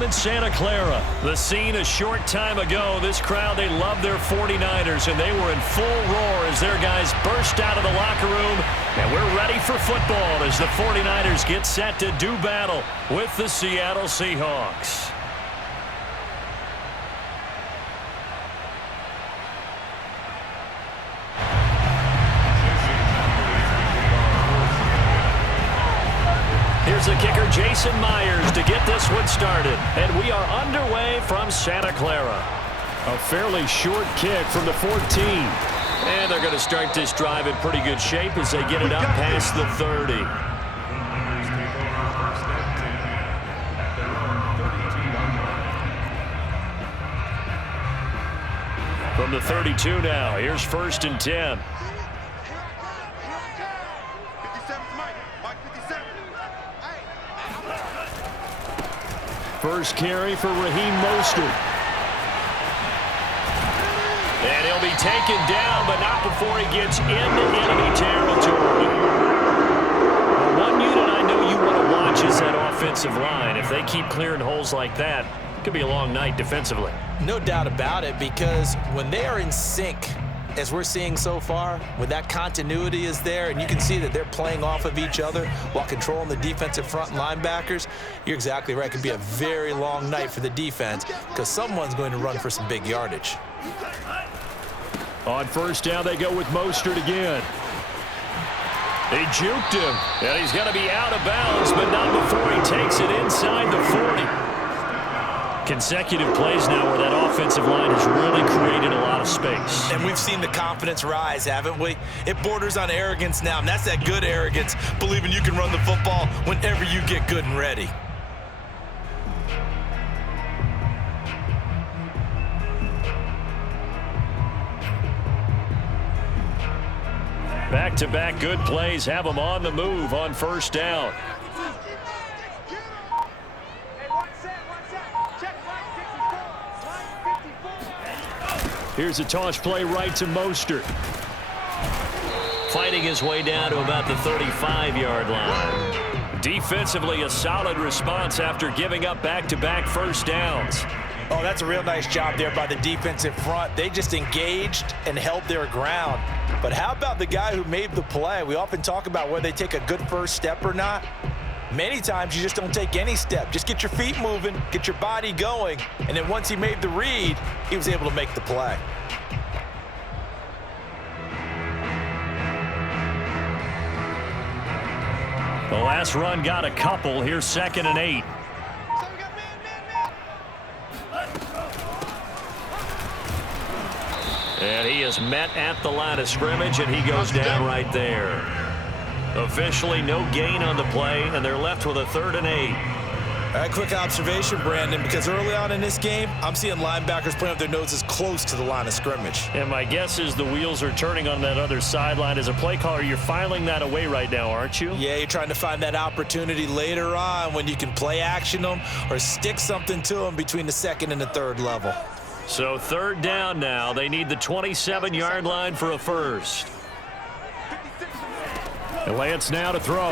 Stadium in Santa Clara. The scene a short time ago. This crowd, they love their 49ers, and they were in full roar as their guys burst out of the locker room. And we're ready for football as the 49ers get set to do battle with the Seattle Seahawks. Here's the kicker, Jason Myers, to get this one started. And we are underway from Santa Clara. A fairly short kick from the 14. And they're going to start this drive in pretty good shape as they get it up past the 30. From the 32 now, here's 1st and 10. First carry for Raheem Mostert. And he'll be taken down, but not before he gets into enemy territory. Well, one unit I know you want to watch is that offensive line. If they keep clearing holes like that, it could be a long night defensively. No doubt about it, because when they are in sync, as we're seeing so far, when that continuity is there and you can see that they're playing off of each other while controlling the defensive front linebackers, you're exactly right. It could be a very long night for the defense because someone's going to run for some big yardage. On 1st down, they go with Mostert again. They juked him, and he's going to be out of bounds, but not before he takes it inside the 40. Consecutive plays now where that offensive line has really created a lot of space. And we've seen the confidence rise, haven't we? It borders on arrogance now, and that's that good arrogance, believing you can run the football whenever you get good and ready. Back-to-back good plays have them on the move on 1st down. Here's a toss play right to Mostert. Fighting his way down to about the 35-yard line. Defensively, a solid response after giving up back-to-back 1st downs. Oh, that's a real nice job there by the defensive front. They just engaged and held their ground. But how about the guy who made the play? We often talk about whether they take a good first step or not. Many times you just don't take any step. Just get your feet moving, get your body going, and then once he made the read, he was able to make the play. The last run got a couple. Here's 2nd and 8. And he is met at the line of scrimmage, and he goes down right there. Officially no gain on the play, and they're left with a 3rd and 8. All right, quick observation, Brandon, because early on in this game, I'm seeing linebackers putting up their noses close to the line of scrimmage. And my guess is the wheels are turning on that other sideline. As a play caller, you're filing that away right now, aren't you? Yeah, you're trying to find that opportunity later on when you can play action them or stick something to them between the 2nd and the 3rd level. So 3rd down now. They need the 27-yard line for a first. And Lance now to throw.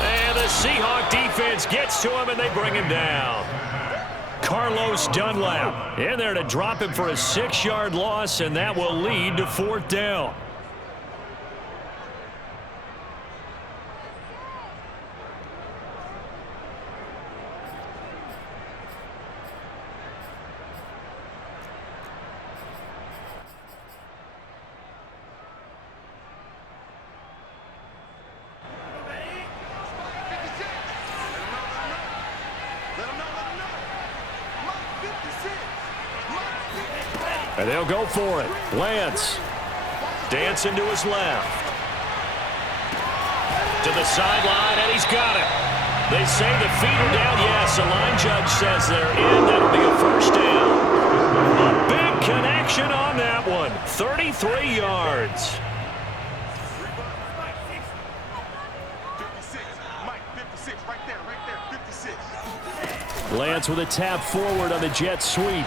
And the Seahawk defense gets to him, and they bring him down. Carlos Dunlap in there to drop him for a 6-yard loss, and that will lead to 4th down. And they'll go for it. Lance dancing to his left. To the sideline, and he's got it. They say the feet are down. Yes, the line judge says they're in. That'll be a 1st down. A big connection on that one. 33 yards. Lance with a tap forward on the jet sweep.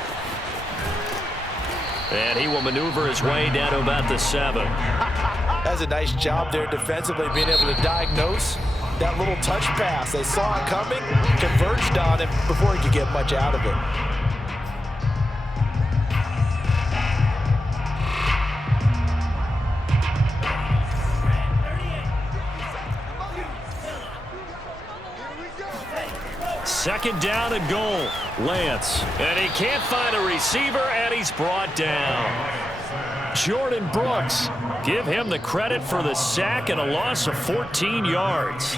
And he will maneuver his way down to about the 7. That's a nice job there defensively, being able to diagnose that little touch pass. They saw it coming, converged on it before he could get much out of it. Second down and goal. Lance. And he can't find a receiver, and he's brought down. Jordan Brooks. Give him the credit for the sack and a loss of 14 yards.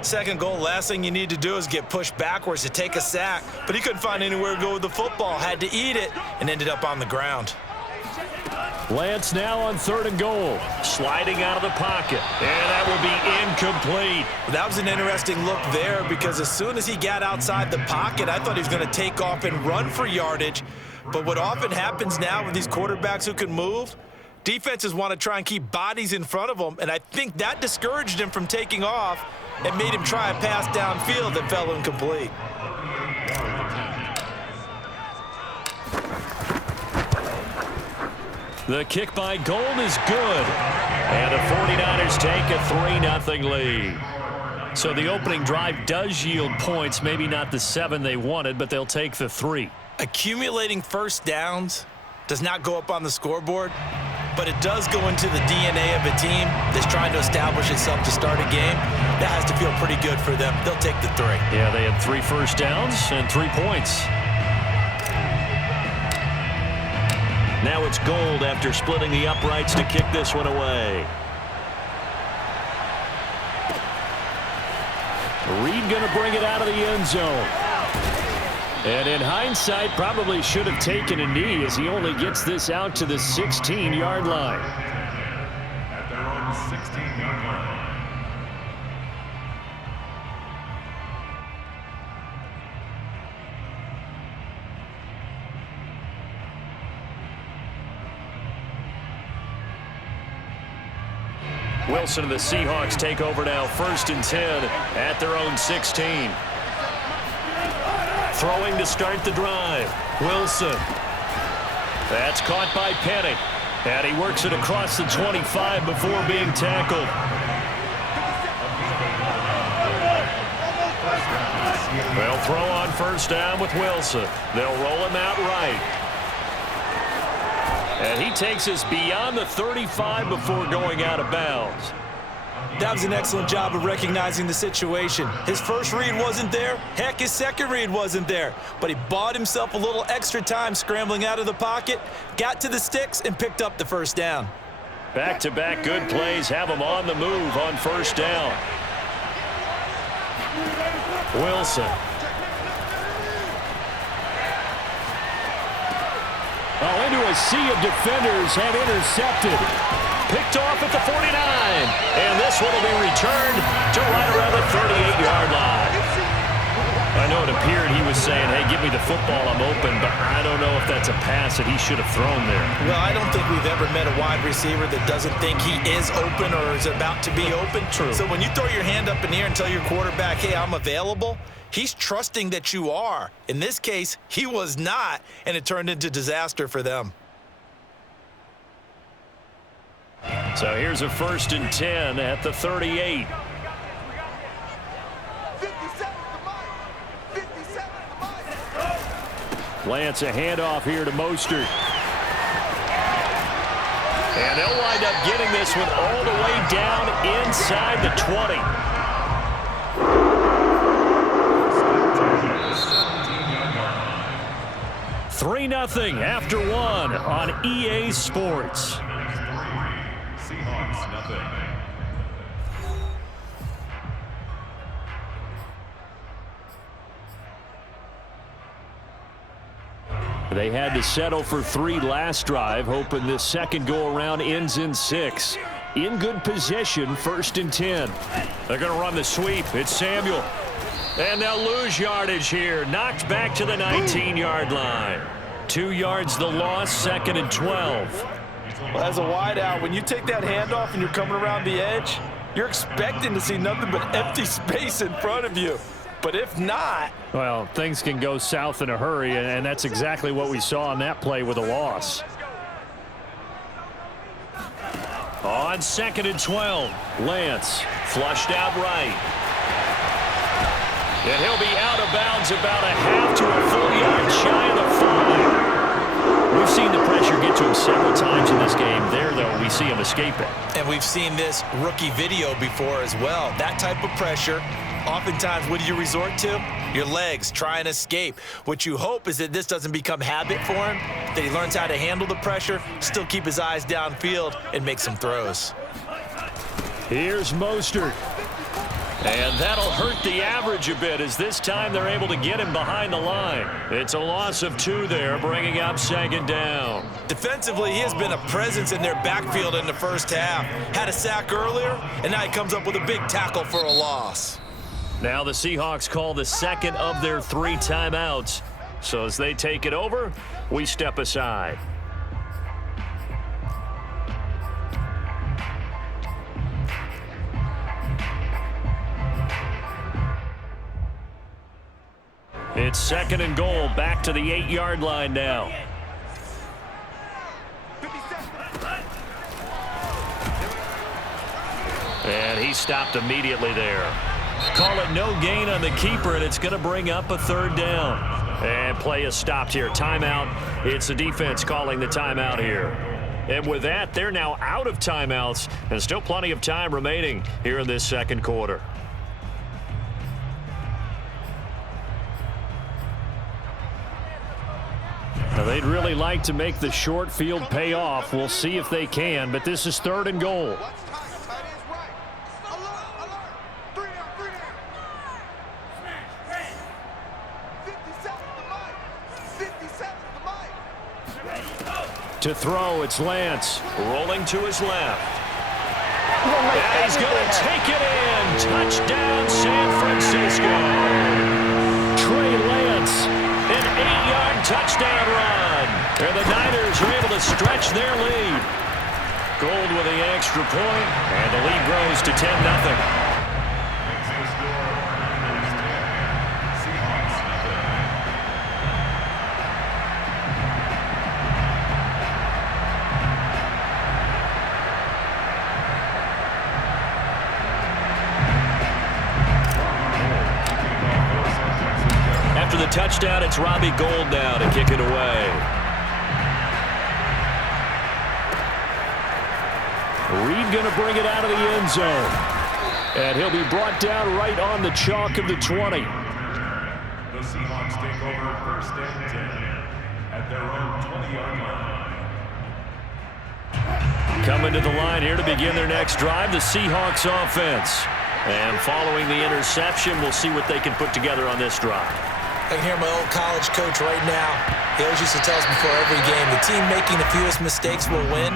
Second goal, last thing you need to do is get pushed backwards to take a sack. But he couldn't find anywhere to go with the football. Had to eat it and ended up on the ground. Lance now on third and goal. Sliding out of the pocket. And that will be incomplete. That was an interesting look there because as soon as he got outside the pocket, I thought he was going to take off and run for yardage. But what often happens now with these quarterbacks who can move, defenses want to try and keep bodies in front of them. And I think that discouraged him from taking off and made him try a pass downfield that fell incomplete. The kick by Gold is good. And the 49ers take a 3-0 lead. So the opening drive does yield points. Maybe not the 7 they wanted, but they'll take the 3. Accumulating first downs does not go up on the scoreboard, but it does go into the DNA of a team that's trying to establish itself to start a game. That has to feel pretty good for them. They'll take the 3. Yeah, they had 3 first downs and 3 points. Now it's Gold after splitting the uprights to kick this one away. Reed going to bring it out of the end zone. And in hindsight, probably should have taken a knee as he only gets this out to the 16-yard line. At their own 16-yard line. Wilson and the Seahawks take over now, 1st and 10 at their own 16. Throwing to start the drive. Wilson. That's caught by Penny. And he works it across the 25 before being tackled. They'll throw on first down with Wilson. They'll roll him out right. And he takes us beyond the 35 before going out of bounds. That was an excellent job of recognizing the situation. His first read wasn't there. Heck, his second read wasn't there. But he bought himself a little extra time scrambling out of the pocket, got to the sticks, and picked up the first down. Back-to-back good plays have him on the move on first down. Wilson. Oh, into a sea of defenders and intercepted. Picked off at the 49. And this one will be returned to right around the 38-yard line. I know it appeared he was saying, hey, give me the football, I'm open, but I don't know if that's a pass that he should have thrown there. Well, I don't think we've ever met a wide receiver that doesn't think he is open or is about to be open. True. So when you throw your hand up in the air and tell your quarterback, hey, I'm available, he's trusting that you are. In this case, he was not, and it turned into disaster for them. So here's a 1st and 10 at the 38. Lance a handoff here to Mostert. And they'll wind up getting this one all the way down inside the 20. 3-0 after 1 on EA Sports. Seahawks, nothing. They had to settle for 3 last drive, hoping this second go-around ends in 6. In good position, 1st and 10. They're going to run the sweep. It's Samuel. And they'll lose yardage here. Knocked back to the 19-yard line. 2 yards the loss, 2nd and 12. Well, as a wideout, when you take that handoff and you're coming around the edge, you're expecting to see nothing but empty space in front of you. But if not... Well, things can go south in a hurry, and that's exactly what we saw on that play with a loss. On 2nd and 12, Lance flushed out right. And he'll be out of bounds about a half to a full yard shy of the 5. We've seen the pressure get to him several times in this game. There, though, we see him escape it. And we've seen this rookie video before as well. That type of pressure, oftentimes, what do you resort to? Your legs, try and escape. What you hope is that this doesn't become habit for him, that he learns how to handle the pressure, still keep his eyes downfield, and make some throws. Here's Mostert. And that'll hurt the average a bit as this time they're able to get him behind the line. It's a loss of 2 there, bringing up 2nd down. Defensively, he has been a presence in their backfield in the first half. Had a sack earlier, and now he comes up with a big tackle for a loss. Now the Seahawks call the second of their 3 timeouts. So as they take it over, we step aside. It's 2nd and goal, back to the 8-yard line now. And he stopped immediately there. Call it no gain on the keeper, and it's going to bring up a 3rd down. And play is stopped here. Timeout. It's the defense calling the timeout here. And with that, they're now out of timeouts, and still plenty of time remaining here in this 2nd quarter. Now, they'd really like to make the short field pay off. We'll see if they can, but this is 3rd and goal. To throw, it's Lance, rolling to his left. And he's going to take it in. Touchdown, San Francisco. Trey Lance, an 8-yard touchdown run. And the Niners are able to stretch their lead. Gold with the extra point, and the lead grows to 10-0. After the touchdown, it's Robbie Gould now to kick it away. Reed going to bring it out of the end zone. And he'll be brought down right on the chalk of the 20. The Seahawks take over 1st and 10 at their own 20-yard line. Coming to the line here to begin their next drive, the Seahawks offense. And following the interception, we'll see what they can put together on this drive. I can hear my old college coach right now. He always used to tell us before every game, the team making the fewest mistakes will win.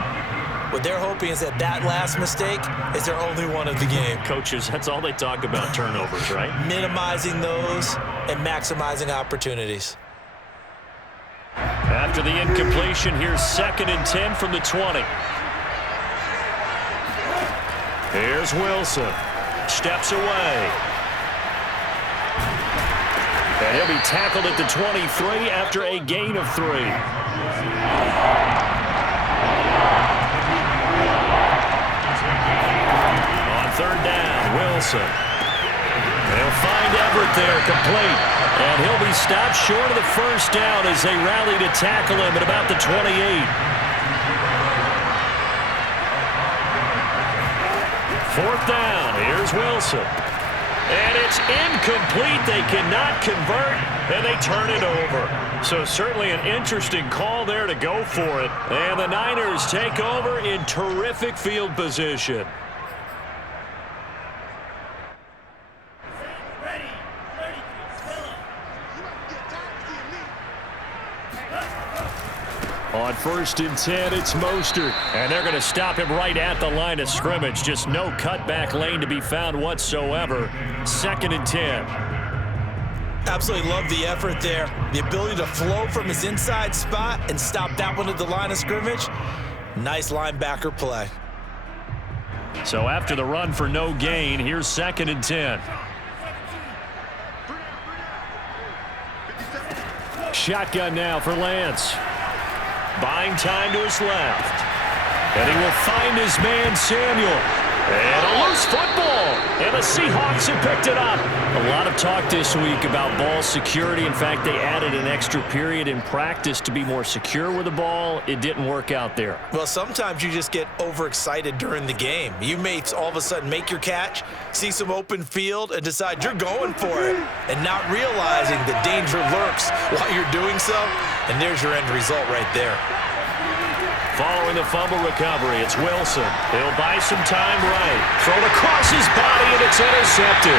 What they're hoping is that last mistake is their only one of the game. Coaches, that's all they talk about, turnovers, right? Minimizing those and maximizing opportunities. After the incompletion, here's 2nd and 10 from the 20. Here's Wilson. Steps away. And he'll be tackled at the 23 after a gain of 3. On 3rd down, Wilson. They'll find Everett there, complete. And he'll be stopped short of the 1st down as they rally to tackle him at about the 28. 4th down, here's Wilson. And it's incomplete. They cannot convert, and they turn it over. So certainly an interesting call there to go for it. And the Niners take over in terrific field position. On 1st and 10, it's Mostert. And they're going to stop him right at the line of scrimmage. Just no cutback lane to be found whatsoever. 2nd and 10. Absolutely love the effort there. The ability to flow from his inside spot and stop that one at the line of scrimmage. Nice linebacker play. So after the run for no gain, here's 2nd and 10. Shotgun now for Lance. Buying time to his left. And he will find his man, Samuel. And a loose football. And the Seahawks have picked it up. A lot of talk this week about ball security. In fact, they added an extra period in practice to be more secure with the ball. It didn't work out there. Well, sometimes you just get overexcited during the game. You may all of a sudden make your catch, see some open field, and decide you're going for it, and not realizing the danger lurks while you're doing so. And there's your end result right there. Following the fumble recovery, it's Wilson. He'll buy some time right. Thrown across his body, and it's intercepted.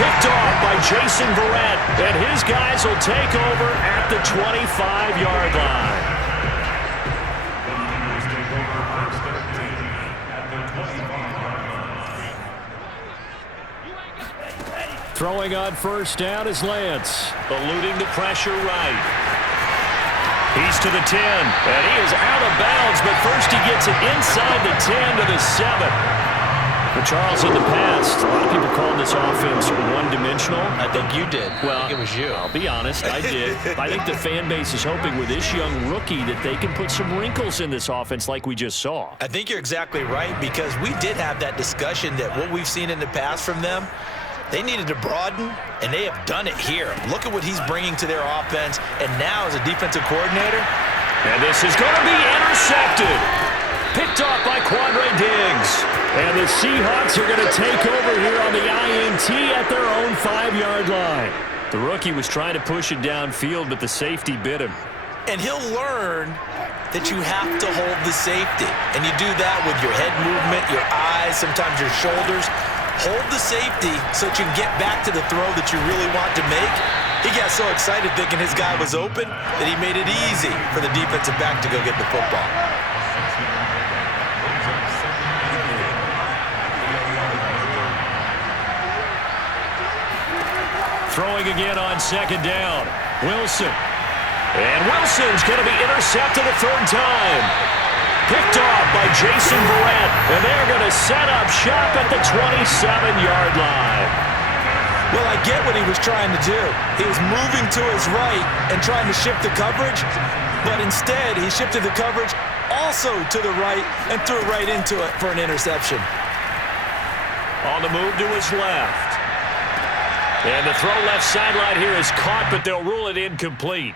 Picked off by Jason Verrett, and his guys will take over at the 25-yard line. Throwing on first down is Lance, eluding the pressure right. He's to the 10, and he is out of bounds, but first he gets it inside the 10 to the 7. For Charles, in the past, a lot of people called this offense one-dimensional. I think you did. Well, I think it was you. I'll be honest, I did. I think the fan base is hoping with this young rookie that they can put some wrinkles in this offense like we just saw. I think you're exactly right, because we did have that discussion that what we've seen in the past from them, they needed to broaden, and they have done it here. Look at what he's bringing to their offense, and now as a defensive coordinator. And this is going to be intercepted. Picked off by Quandre Diggs. And the Seahawks are going to take over here on the INT at their own 5-yard line. The rookie was trying to push it downfield, but the safety bit him. And he'll learn that you have to hold the safety. And you do that with your head movement, your eyes, sometimes your shoulders. Hold the safety so that you can get back to the throw that you really want to make. He got so excited thinking his guy was open that he made it easy for the defensive back to go get the football. Throwing again on second down. Wilson. And Wilson's going to be intercepted a third time. Picked off by Jason Verrett, and they're going to set up shop at the 27-yard line. Well, I get what he was trying to do. He was moving to his right and trying to shift the coverage, but instead he shifted the coverage also to the right and threw it right into it for an interception. On the move to his left. And the throw left sideline here is caught, but they'll rule it incomplete.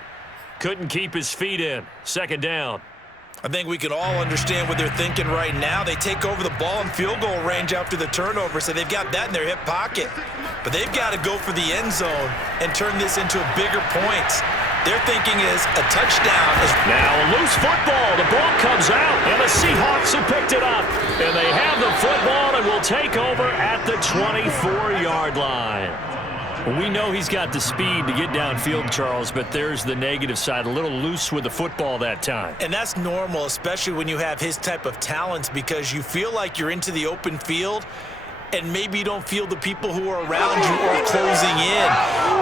Couldn't keep his feet in. Second down. I think we can all understand what they're thinking right now. They take over the ball in field goal range after the turnover, so they've got that in their hip pocket. But they've got to go for the end zone and turn this into a bigger points. Their thinking is a touchdown. Now a loose football. The ball comes out, and the Seahawks have picked it up. And they have the football and will take over at the 24-yard line. We know he's got the speed to get downfield, Charles, but there's the negative side. A little loose with the football that time. And that's normal, especially when you have his type of talents, because you feel like you're into the open field and maybe you don't feel the people who are around you or closing in.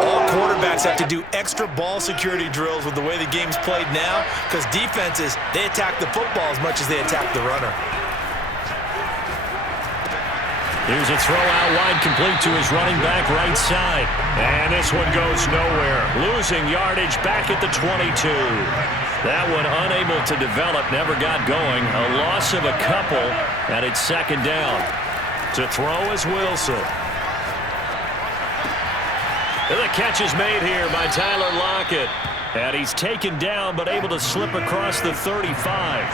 All quarterbacks have to do extra ball security drills with the way the game's played now, because defenses, they attack the football as much as they attack the runner. Here's a throw out wide, complete to his running back right side. And this one goes nowhere. Losing yardage back at the 22. That one unable to develop, never got going. A loss of a couple, and it's second down. To throw is Wilson. And the catch is made here by Tyler Lockett. And he's taken down, but able to slip across the 35.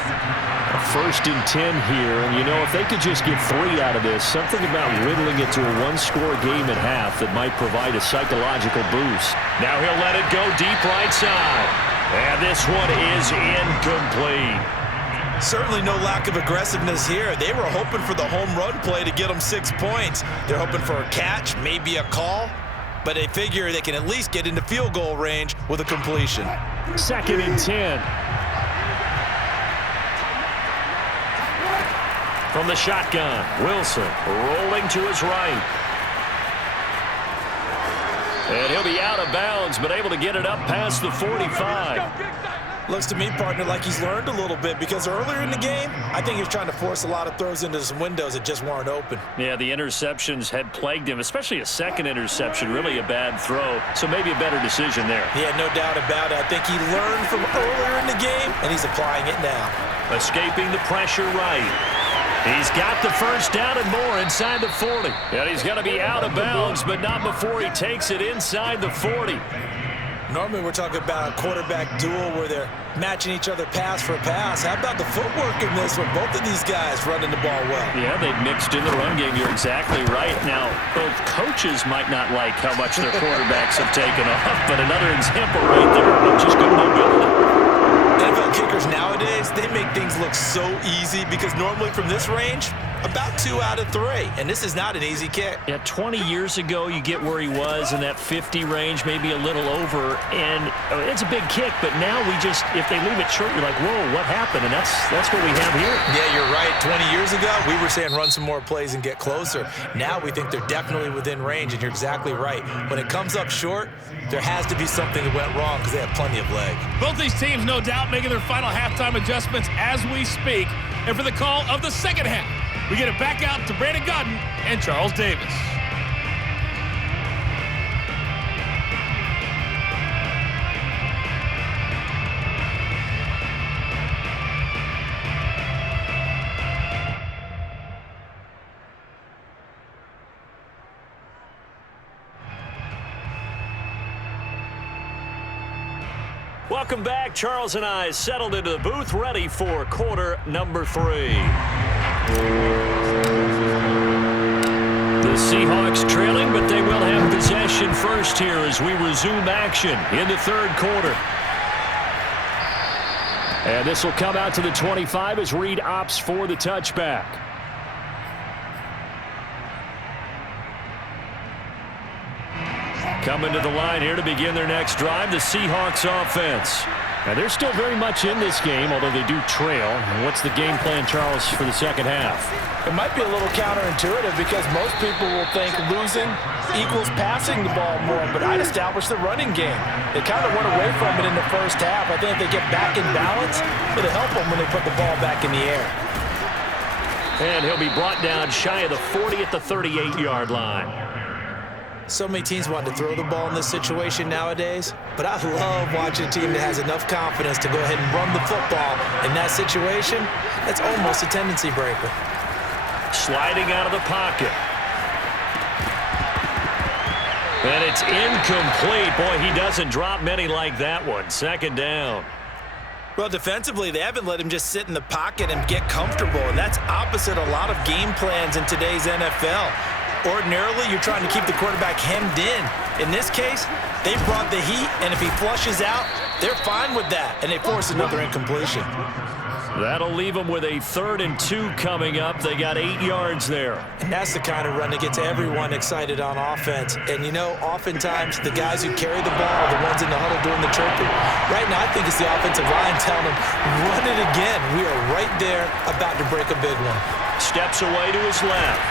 A 1st and 10 here, and you know, if they could just get 3 out of this, something about whittling it to a one-score game at half that might provide a psychological boost. Now he'll let it go deep right side. And this one is incomplete. Certainly no lack of aggressiveness here. They were hoping for the home run play to get them 6 points. They're hoping for a catch, maybe a call, but they figure they can at least get into field goal range with a completion. 2nd and 10. From the shotgun, Wilson rolling to his right. And he'll be out of bounds, but able to get it up past the 45. Looks to me, partner, like he's learned a little bit, because earlier in the game, I think he was trying to force a lot of throws into some windows that just weren't open. Yeah, the interceptions had plagued him, especially a second interception, really a bad throw. So maybe a better decision there. Yeah, no doubt about it. I think he learned from earlier in the game, and he's applying it now. Escaping the pressure right. He's got the first down and more inside the 40. And he's going to be out of bounds, but not before he takes it inside the 40. Normally we're talking about a quarterback duel where they're matching each other pass for pass. How about the footwork in this one? Both of these guys running the ball well. Yeah, they've mixed in the run game. You're exactly right. Now, both coaches might not like how much their quarterbacks have taken off, but another example right there of just good mobility. NFL kickers nowadays, they make things look so easy because normally from this range, about 2 out of 3. And this is not an easy kick. Yeah, 20 years ago, you get where he was in that 50 range, maybe a little over, and it's a big kick, but now we just, if they leave it short, you're like, whoa, what happened? And that's what we have here. Yeah, you're right. 20 years ago, we were saying run some more plays and get closer. Now we think they're definitely within range, and you're exactly right. When it comes up short, there has to be something that went wrong because they have plenty of leg. Both these teams, no doubt, making their final halftime adjustments as we speak. And for the call of the second half, we get it back out to Brandon Godden and Charles Davis. Welcome back. Charles and I settled into the booth, ready for quarter number 3. The Seahawks trailing, but they will have possession first here as we resume action in the third quarter. And this will come out to the 25 as Reed opts for the touchback. Coming to the line here to begin their next drive, the Seahawks offense. And they're still very much in this game, although they do trail. And what's the game plan, Charles, for the second half? It might be a little counterintuitive because most people will think losing equals passing the ball more, but I'd establish the running game. They kind of went away from it in the first half. I think if they get back in balance, it'll help them when they put the ball back in the air. And he'll be brought down shy of the 40 at the 38-yard line. So many teams want to throw the ball in this situation nowadays, but I love watching a team that has enough confidence to go ahead and run the football. In that situation, that's almost a tendency breaker. Sliding out of the pocket. And it's incomplete. Boy, he doesn't drop many like that one. Second down. Well, defensively, they haven't let him just sit in the pocket and get comfortable, and that's opposite a lot of game plans in today's NFL. Ordinarily, you're trying to keep the quarterback hemmed in. In this case, they brought the heat, and if he flushes out, they're fine with that, and they force another incompletion. That'll leave them with a 3rd and 2 coming up. They got 8 yards there. And that's the kind of run that gets everyone excited on offense. And, you know, oftentimes the guys who carry the ball are the ones in the huddle doing the chirping. Right now, I think it's the offensive line telling them, run it again. We are right there about to break a big one. Steps away to his left.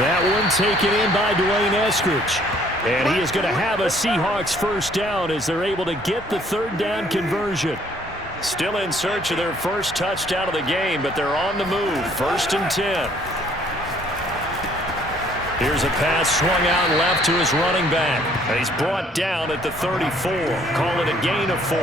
That one taken in by Dwayne Eskridge. And he is going to have a Seahawks first down as they're able to get the 3rd down conversion. Still in search of their first touchdown of the game, but they're on the move. 1st and 10. Here's a pass swung out left to his running back. And he's brought down at the 34. Call it a gain of 4.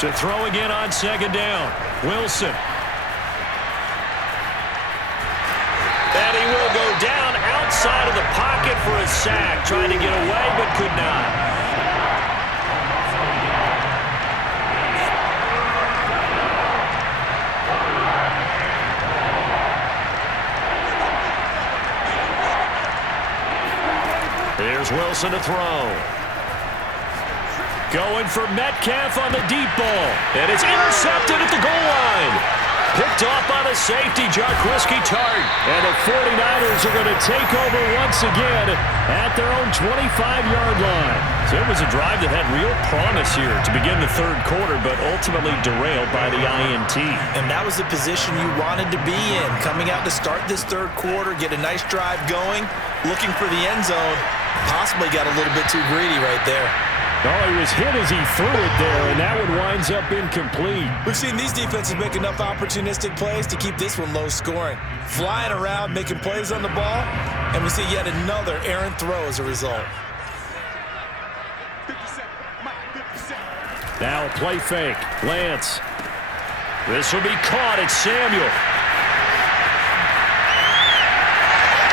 To throw again on 2nd down. Wilson. And he will go down outside of the pocket for a sack. Trying to get away, but could not. Here's Wilson to throw. Going for Metcalf on the deep ball. And it's intercepted at the goal line. Picked off by the safety, Jarquiski Tart. And the 49ers are going to take over once again at their own 25-yard line. So it was a drive that had real promise here to begin the third quarter, but ultimately derailed by the INT. And that was the position you wanted to be in. Coming out to start this third quarter, get a nice drive going, looking for the end zone. Possibly got a little bit too greedy right there. Oh, he was hit as he threw it there, and that one winds up incomplete. We've seen these defenses make enough opportunistic plays to keep this one low scoring. Flying around, making plays on the ball, and we see yet another errant throw as a result. Now play fake. Lance. This will be caught. It's Samuel.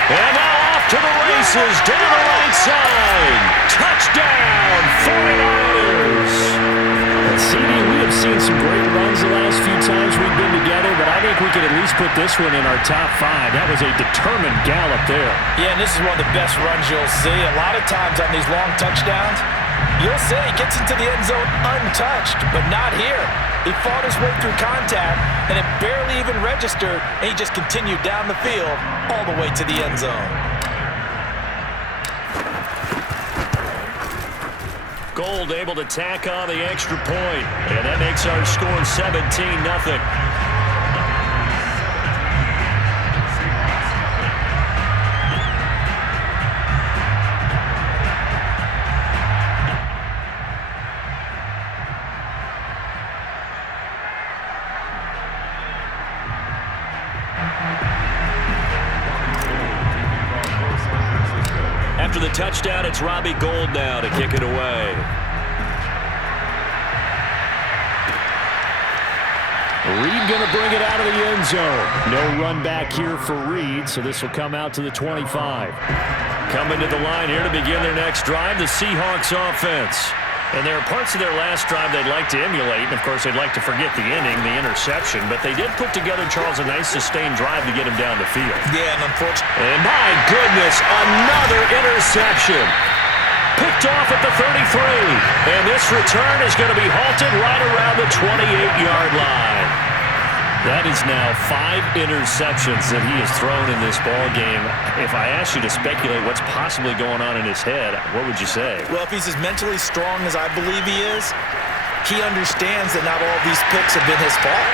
And now off to the races. Down the right side. Touchdown, 49ers. CD, we have seen some great runs the last few times we've been together, but I think we could at least put this one in our top 5. That was a determined gallop there. Yeah, and this is one of the best runs you'll see. A lot of times on these long touchdowns, you'll see he gets into the end zone untouched, but not here. He fought his way through contact, and it barely even registered, and he just continued down the field all the way to the end zone. Gold able to tack on the extra point, and that makes our score 17-0. After the touchdown, it's Robbie Gould now to kick it away. Reed going to bring it out of the end zone. No run back here for Reed, so this will come out to the 25. Coming to the line here to begin their next drive, the Seahawks offense. And there are parts of their last drive they'd like to emulate. And, of course, they'd like to forget the inning, the interception. But they did put together, Charles, a nice sustained drive to get him down the field. Yeah, and unfortunately. And, my goodness, another interception. Picked off at the 33. And this return is going to be halted right around the 28-yard line. That is now 5 interceptions that he has thrown in this ball game. If I asked you to speculate what's possibly going on in his head, what would you say? Well, if he's as mentally strong as I believe he is, he understands that not all these picks have been his fault.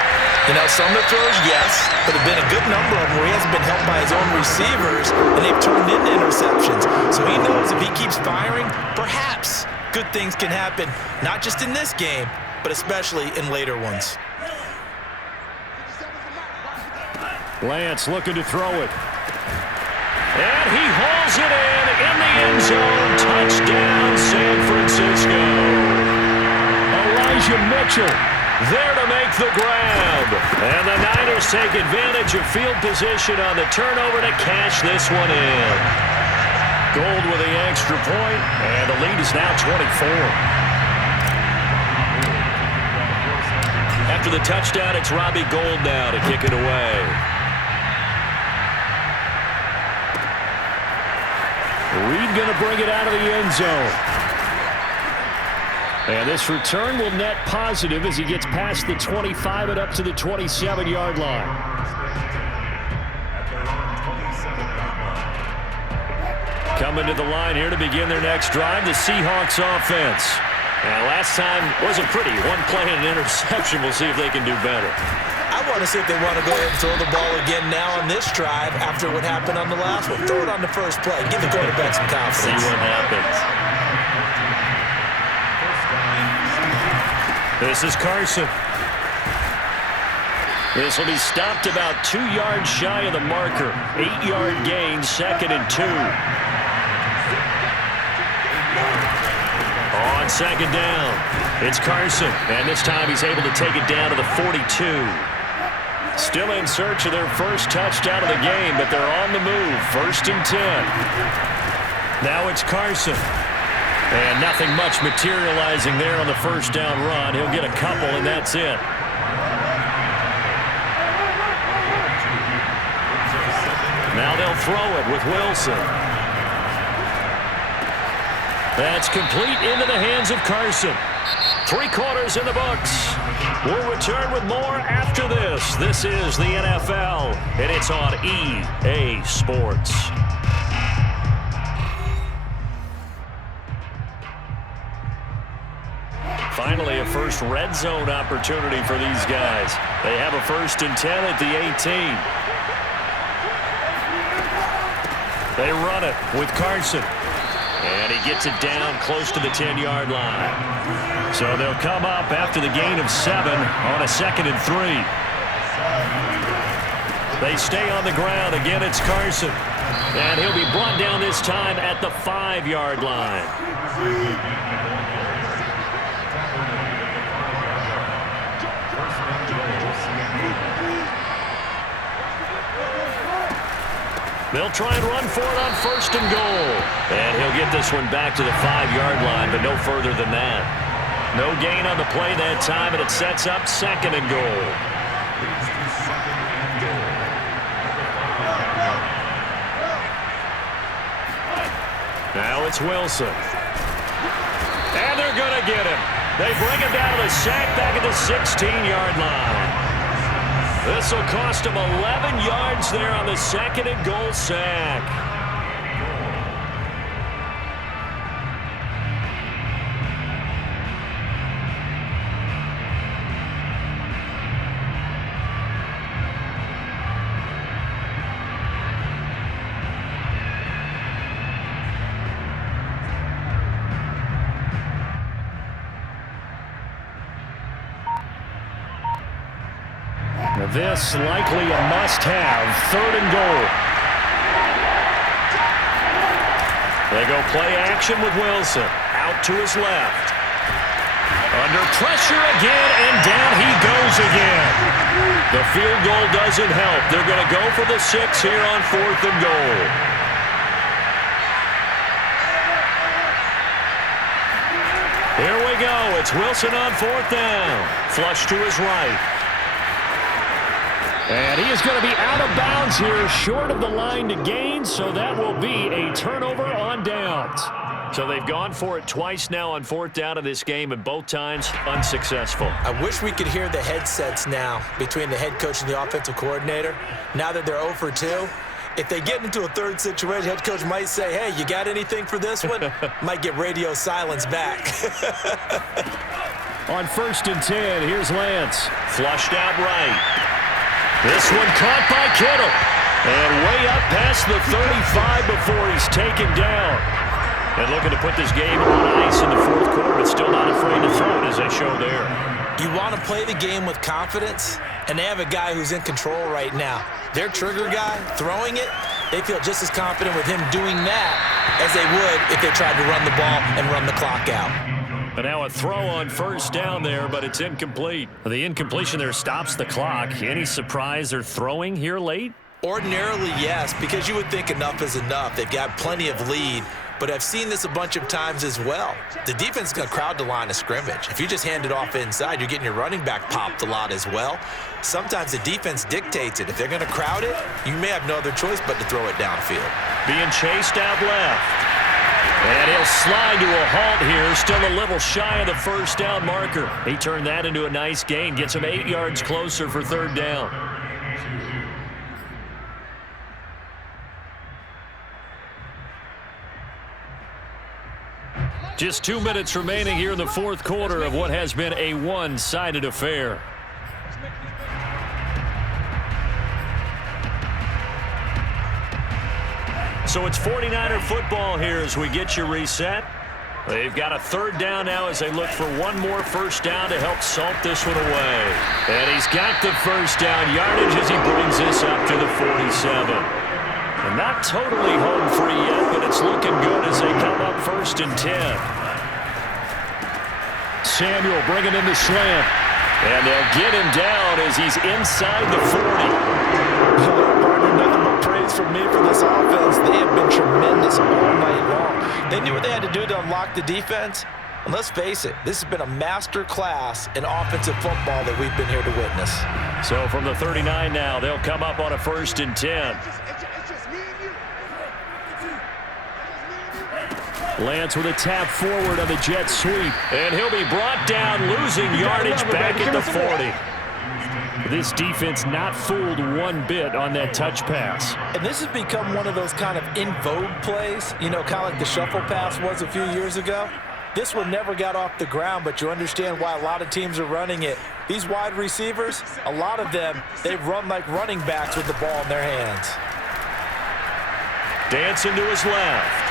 You know, some of the throws, yes, but there have been a good number of them where he hasn't been helped by his own receivers, and they've turned into interceptions. So he knows if he keeps firing, perhaps good things can happen, not just in this game, but especially in later ones. Lance looking to throw it. And he hauls it in the end zone. Touchdown, San Francisco. Elijah Mitchell there to make the grab. And the Niners take advantage of field position on the turnover to cash this one in. Gold with the extra point, and the lead is now 24. After the touchdown, it's Robbie Gould now to kick it away. Reed going to bring it out of the end zone. And this return will net positive as he gets past the 25 and up to the 27-yard line. Coming to the line here to begin their next drive, the Seahawks offense. And last time wasn't pretty. One play and an interception. We'll see if they can do better. I want to see if they want to go ahead and throw the ball again now on this drive after what happened on the last one. Throw it on the first play. Give the quarterback some confidence. See what happens. This is Carson. This will be stopped about 2 yards shy of the marker. 8-yard gain, 2nd and 2. On 2nd down, it's Carson. And this time he's able to take it down to the 42. Still in search of their first touchdown of the game, but they're on the move. 1st and 10. Now it's Carson. And nothing much materializing there on the first down run. He'll get a couple, and that's it. Now they'll throw it with Wilson. That's complete into the hands of Carson. 3 quarters in the books. We'll return with more after this. This is the NFL, and it's on EA Sports. Finally, a first red zone opportunity for these guys. They have a 1st and 10 at the 18. They run it with Carson. And he gets it down close to the 10-yard line. So they'll come up after the gain of 7 on a 2nd and 3. They stay on the ground. Again, it's Carson. And he'll be brought down this time at the 5-yard line. They'll try and run for it on 1st and goal. And he'll get this one back to the 5-yard line, but no further than that. No gain on the play that time, and it sets up 2nd and goal. Now it's Wilson. And they're going to get him. They bring him down to the sack back at the 16-yard line. This will cost him 11 yards there on the 2nd and goal sack. This likely a must-have, 3rd and goal. They go play action with Wilson. Out to his left. Under pressure again, and down he goes again. The field goal doesn't help. They're going to go for the 6 here on 4th and goal. Here we go. It's Wilson on 4th down. Flush to his right. And he is going to be out of bounds here, short of the line to gain, so that will be a turnover on downs. So they've gone for it twice now on 4th down in this game, and both times unsuccessful. I wish we could hear the headsets now between the head coach and the offensive coordinator. Now that they're 0 for 2, if they get into a 3rd situation, head coach might say, hey, you got anything for this one? Might get radio silence back. On 1st and 10, here's Lance. Flushed out right. This one caught by Kittle. And way up past the 35 before he's taken down. And looking to put this game on ice in the 4th quarter, but still not afraid to throw it as they show there. You want to play the game with confidence, and they have a guy who's in control right now. Their trigger guy, throwing it, they feel just as confident with him doing that as they would if they tried to run the ball and run the clock out. But now a throw on 1st down there, but it's incomplete. The incompletion there stops the clock. Any surprise they're throwing here late? Ordinarily, yes, because you would think enough is enough. They've got plenty of lead, but I've seen this a bunch of times as well. The defense is going to crowd the line of scrimmage. If you just hand it off inside, you're getting your running back popped a lot as well. Sometimes the defense dictates it. If they're going to crowd it, you may have no other choice but to throw it downfield. Being chased out left. And he'll slide to a halt here, still a little shy of the 1st down marker. He turned that into a nice gain, gets him 8 yards closer for 3rd down. Just 2 minutes remaining here in the 4th quarter of what has been a one-sided affair. So it's 49er football here as we get you reset. They've got a 3rd down now as they look for one more 1st down to help salt this one away. And he's got the 1st down yardage as he brings this up to the 47. And not totally home free yet, but it's looking good as they come up 1st and 10. Samuel bringing in the slant. And they'll get him down as he's inside the 40. From me for this offense. They have been tremendous all night long. They knew what they had to do to unlock the defense. And let's face it, this has been a master class in offensive football that we've been here to witness. So from the 39 now, they'll come up on a 1st and 10. Lance with a tap forward on the jet sweep. And he'll be brought down, losing yardage back at the 40. This defense not fooled one bit on that touch pass. And this has become one of those kind of in vogue plays, you know, kind of like the shuffle pass was a few years ago. This one never got off the ground, but you understand why a lot of teams are running it. These wide receivers, a lot of them, they run like running backs with the ball in their hands. Dancing to his left.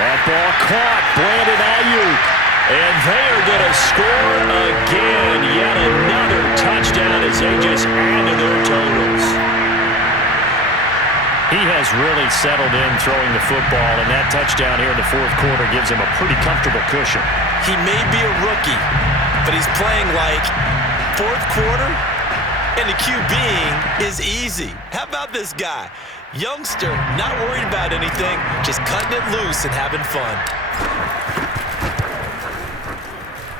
That ball caught. Brandon Ayuk. And they are going to score again. Yet another touchdown as they just add to their totals. He has really settled in throwing the football, and that touchdown here in the 4th quarter gives him a pretty comfortable cushion. He may be a rookie, but he's playing like 4th quarter. And the QBing is easy. How about this guy? Youngster, not worried about anything, just cutting it loose and having fun.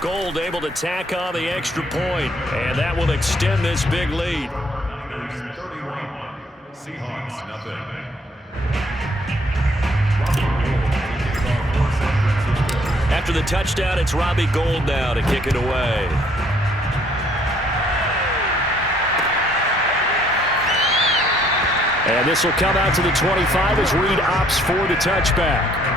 Gold able to tack on the extra point, and that will extend this big lead. 31, Seahawks, nothing. After the touchdown, it's Robbie Gould now to kick it away. And this will come out to the 25 as Reed opts for the touchback.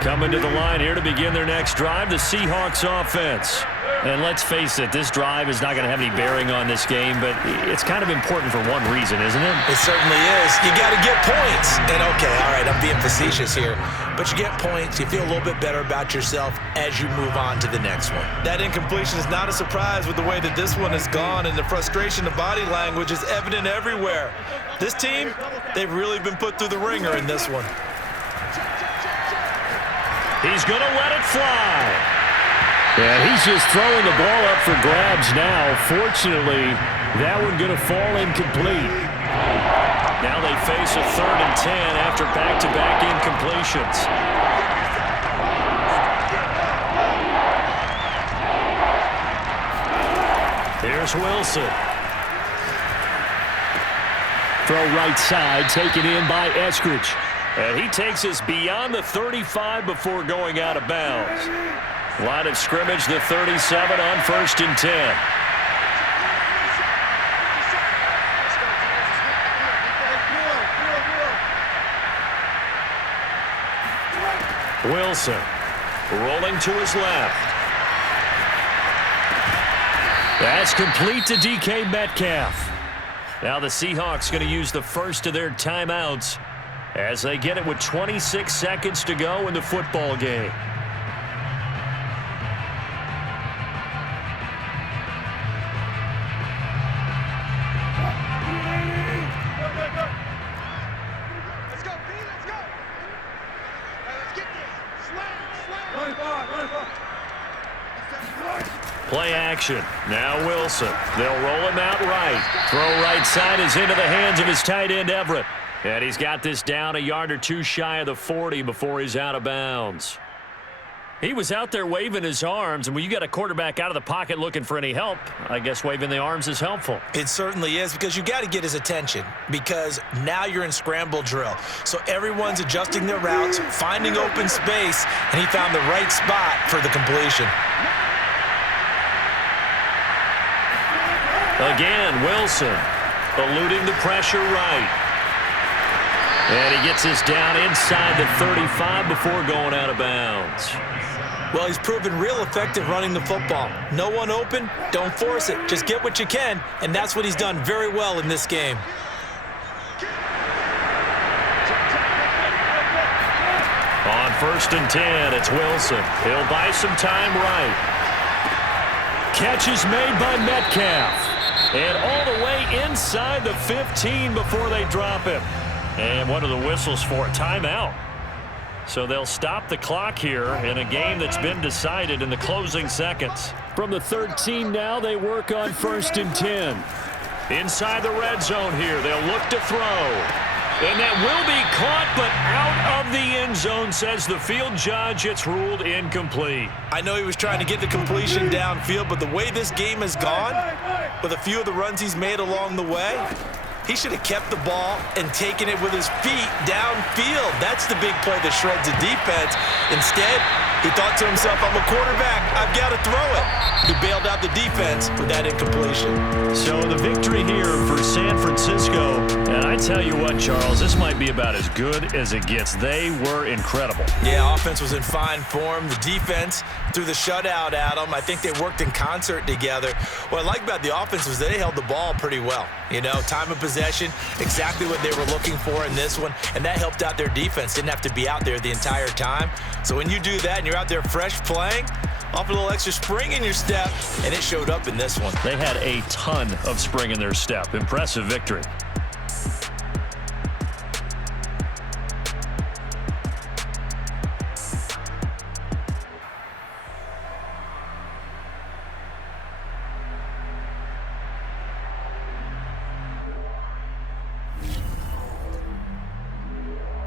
Coming to the line here to begin their next drive, the Seahawks offense. And let's face it, this drive is not going to have any bearing on this game, but it's kind of important for one reason, isn't it? It certainly is. You got to get points. And okay, all right, I'm being facetious here, but you get points, you feel a little bit better about yourself as you move on to the next one. That incompletion is not a surprise with the way that this one has gone, and the frustration, the body language is evident everywhere. This team, they've really been put through the ringer in this one. He's going to let it fly. And he's just throwing the ball up for grabs now. Fortunately, that one going to fall incomplete. Now they face a 3rd and 10 after back-to-back incompletions. Here's Wilson. Throw right side, taken in by Eskridge. And he takes us beyond the 35 before going out of bounds. Line of scrimmage, the 37 on 1st and 10. Wilson rolling to his left. That's complete to DK Metcalf. Now the Seahawks going to use the first of their timeouts as they get it with 26 seconds to go in the football game. Let's go, B, let's go. Let's get this. Slam. Play action. Now Wilson. They'll roll him out right. Throw right side is into the hands of his tight end Everett. And he's got this down a yard or two shy of the 40 before he's out of bounds. He was out there waving his arms, and when you got a quarterback out of the pocket looking for any help, I guess waving the arms is helpful. It certainly is, because you got to get his attention, because now you're in scramble drill. So everyone's adjusting their routes, finding open space, and he found the right spot for the completion. Again, Wilson eluding the pressure right. And he gets this down inside the 35 before going out of bounds. Well, he's proven real effective running the football. No one open, don't force it. Just get what you can, and that's what he's done very well in this game. On 1st and 10, it's Wilson. He'll buy some time right. Catch is made by Metcalf. And all the way inside the 15 before they drop him. And what are the whistles for? Timeout. So they'll stop the clock here in a game that's been decided in the closing seconds. From the 13 now, they work on 1st and 10. Inside the red zone here, they'll look to throw. And that will be caught, but out of the end zone, says the field judge. It's ruled incomplete. I know he was trying to get the completion downfield, but the way this game has gone, with a few of the runs he's made along the way, he should have kept the ball and taken it with his feet downfield. That's the big play that shreds the defense. Instead, he thought to himself, I'm a quarterback. I've got to throw it. He bailed out the defense with that incompletion. So the victory here for San Francisco. And I tell you what, Charles, this might be about as good as it gets. They were incredible. Yeah, offense was in fine form. The defense threw the shutout at them. I think they worked in concert together. What I like about the offense was they held the ball pretty well. You know, time of possession. possession, exactly what they were looking for in this one, and that helped out their defense. Didn't have to be out there the entire time. So when you do that and you're out there fresh playing, off a little extra spring in your step, and it showed up in this one. They had a ton of spring in their step. Impressive victory.